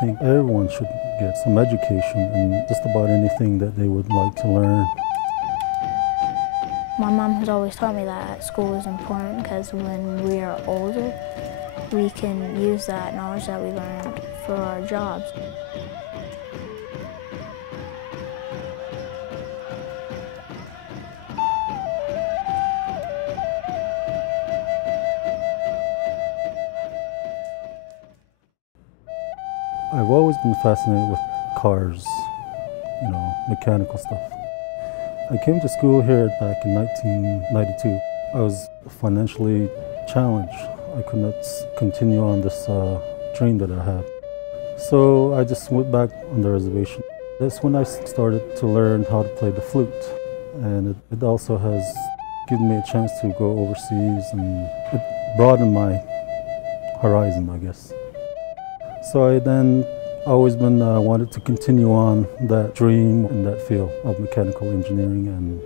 think everyone should get some education in just about anything that they would like to learn. My mom has always taught me that school is important because when we are older, we can use that knowledge that we learned for our jobs. I've always been fascinated with cars, mechanical stuff. I came to school here back in 1992. I was financially challenged. I could not continue on this dream that I had. So I just went back on the reservation. That's when I started to learn how to play the flute. And it also has given me a chance to go overseas, and it broadened my horizon, I guess. So I then always been wanted to continue on that dream in that field of mechanical engineering, and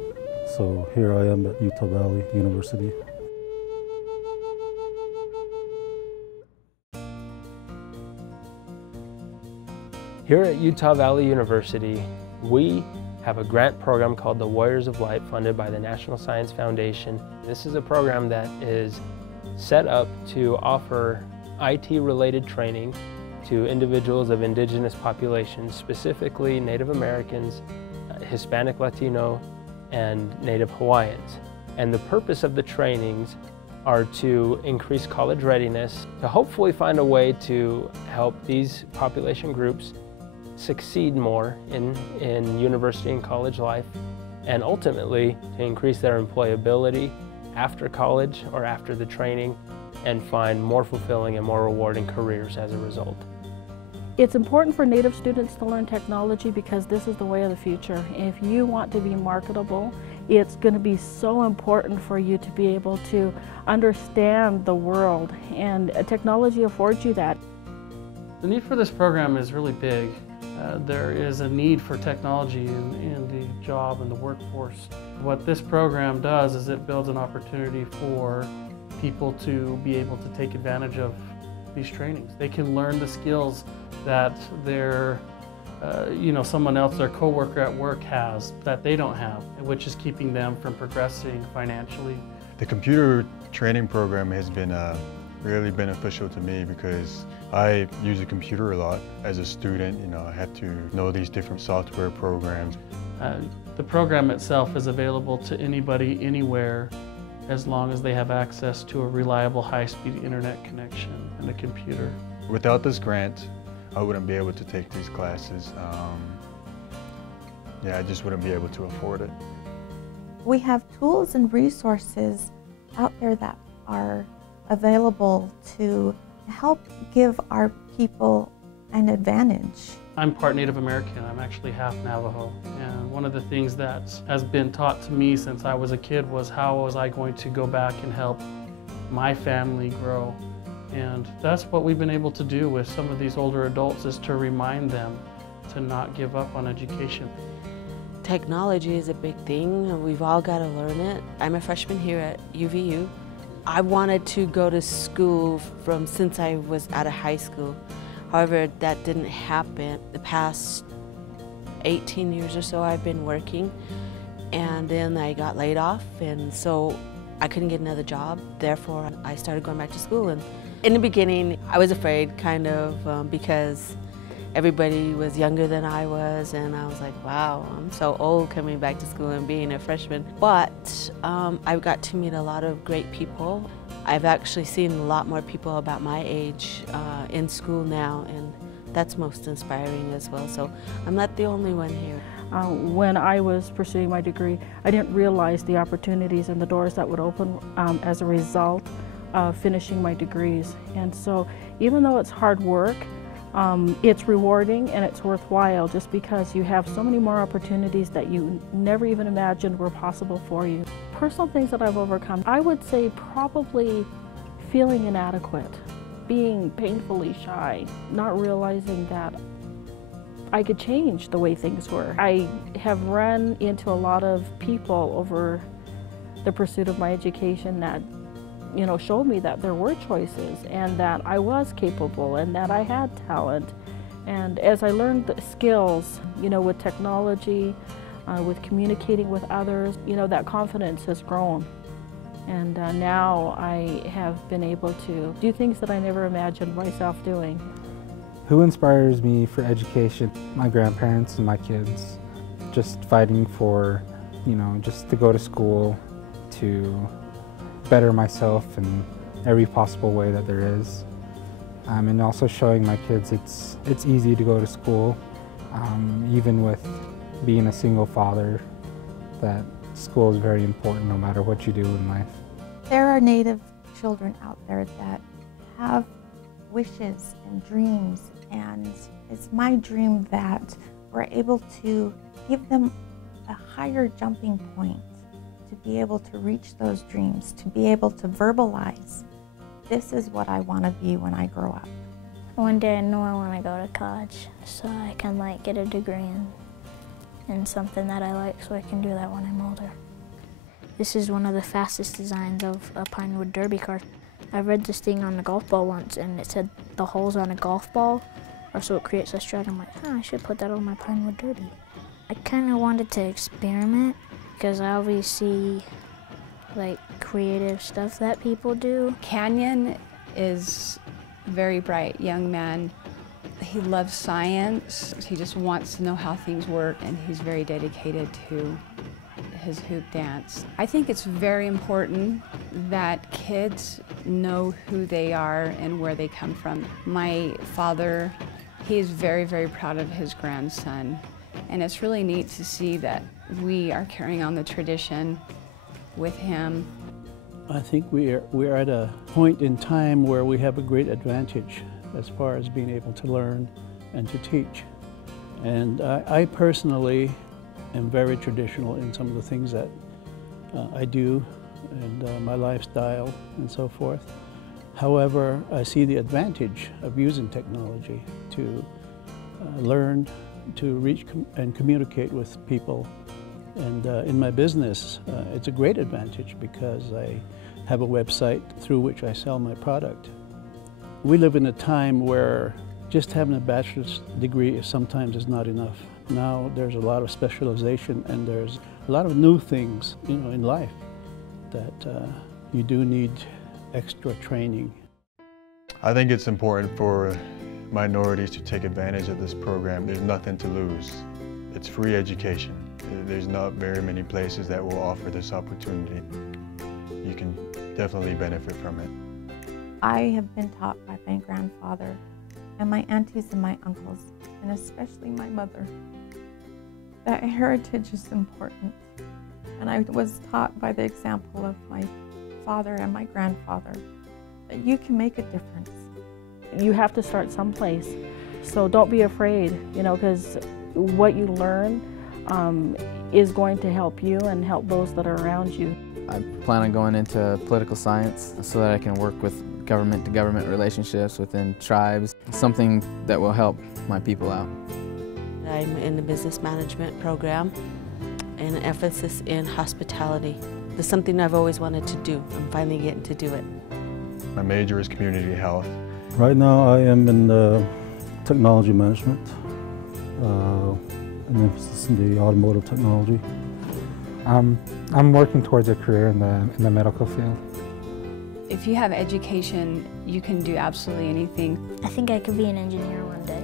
so here I am at Utah Valley University. Here at Utah Valley University, we have a grant program called the Warriors of Light, funded by the National Science Foundation. This is a program that is set up to offer IT-related training to individuals of indigenous populations, specifically Native Americans, Hispanic Latino, and Native Hawaiians. And the purpose of the trainings are to increase college readiness, to hopefully find a way to help these population groups succeed more in university and college life, and ultimately to increase their employability after college or after the training, and find more fulfilling and more rewarding careers as a result. It's important for Native students to learn technology because this is the way of the future. If you want to be marketable, it's going to be so important for you to be able to understand the world, and technology affords you that. The need for this program is really big. There is a need for technology in the job and the workforce. What this program does is it builds an opportunity for people to be able to take advantage of these trainings. They can learn the skills that someone else, their coworker at work has that they don't have, which is keeping them from progressing financially. The computer training program has been really beneficial to me because I use a computer a lot as a student. I had to know these different software programs. The program itself is available to anybody, anywhere, as long as they have access to a reliable high-speed internet connection and a computer. Without this grant, I wouldn't be able to take these classes. I just wouldn't be able to afford it. We have tools and resources out there that are available to help give our people an advantage. I'm part Native American. I'm actually half Navajo. And one of the things that has been taught to me since I was a kid was how was I going to go back and help my family grow. And that's what we've been able to do with some of these older adults, is to remind them to not give up on education. Technology is a big thing. We've all got to learn it. I'm a freshman here at UVU. I wanted to go to school since I was out of high school. However, that didn't happen. The past 18 years or so I've been working, and then I got laid off, and so I couldn't get another job. Therefore, I started going back to school. And in the beginning, I was afraid, kind of, because everybody was younger than I was, and I was like, wow, I'm so old coming back to school and being a freshman. But I've got to meet a lot of great people. I've actually seen a lot more people about my age in school now, and that's most inspiring as well. So I'm not the only one here. When I was pursuing my degree, I didn't realize the opportunities and the doors that would open as a result of finishing my degrees. And so even though it's hard work, it's rewarding and it's worthwhile, just because you have so many more opportunities that you never even imagined were possible for you. Personal things that I've overcome, I would say probably feeling inadequate, being painfully shy, not realizing that I could change the way things were. I have run into a lot of people over the pursuit of my education that showed me that there were choices and that I was capable and that I had talent. And as I learned the skills, with technology, with communicating with others, that confidence has grown. And now I have been able to do things that I never imagined myself doing. Who inspires me for education? My grandparents and my kids. Just fighting for, just to go to school, to better myself in every possible way that there is. And also showing my kids it's easy to go to school, even with being a single father, that school is very important no matter what you do in life. There are Native children out there that have wishes and dreams, and it's my dream that we're able to give them a higher jumping point to be able to reach those dreams, to be able to verbalize, this is what I want to be when I grow up. One day I know I want to go to college, so I can get a degree in something that I like, so I can do that when I'm older. This is one of the fastest designs of a pine wood derby car. I read this thing on a golf ball once, and it said the holes on a golf ball are so it creates a strut. I'm like, I should put that on my pine wood derby. I kind of wanted to experiment because I always see creative stuff that people do. Canyon is a very bright young man. He loves science. He just wants to know how things work, and he's very dedicated to his hoop dance. I think it's very important that kids know who they are and where they come from. My father, he is very, very proud of his grandson, and it's really neat to see that we are carrying on the tradition with him. I think we are at a point in time where we have a great advantage as far as being able to learn and to teach. And I personally am very traditional in some of the things that I do and my lifestyle and so forth. However, I see the advantage of using technology to learn, to reach and communicate with people. And in my business, it's a great advantage because I have a website through which I sell my product. We live in a time where just having a bachelor's degree sometimes is not enough. Now there's a lot of specialization, and there's a lot of new things, in life that you do need extra training. I think it's important for minorities to take advantage of this program. There's nothing to lose. It's free education. There's not very many places that will offer this opportunity. You can definitely benefit from it. I have been taught by my grandfather and my aunties and my uncles, and especially my mother, that heritage is important. And I was taught by the example of my father and my grandfather that you can make a difference. You have to start someplace, so don't be afraid, because what you learn is going to help you and help those that are around you. I plan on going into political science so that I can work with government-to-government relationships within tribes, something that will help my people out. I'm in the business management program and an emphasis in hospitality. It's something I've always wanted to do. I'm finally getting to do it. My major is community health. Right now I am in technology management, an emphasis in the automotive technology. I'm working towards a career in the medical field. If you have education, you can do absolutely anything. I think I could be an engineer one day.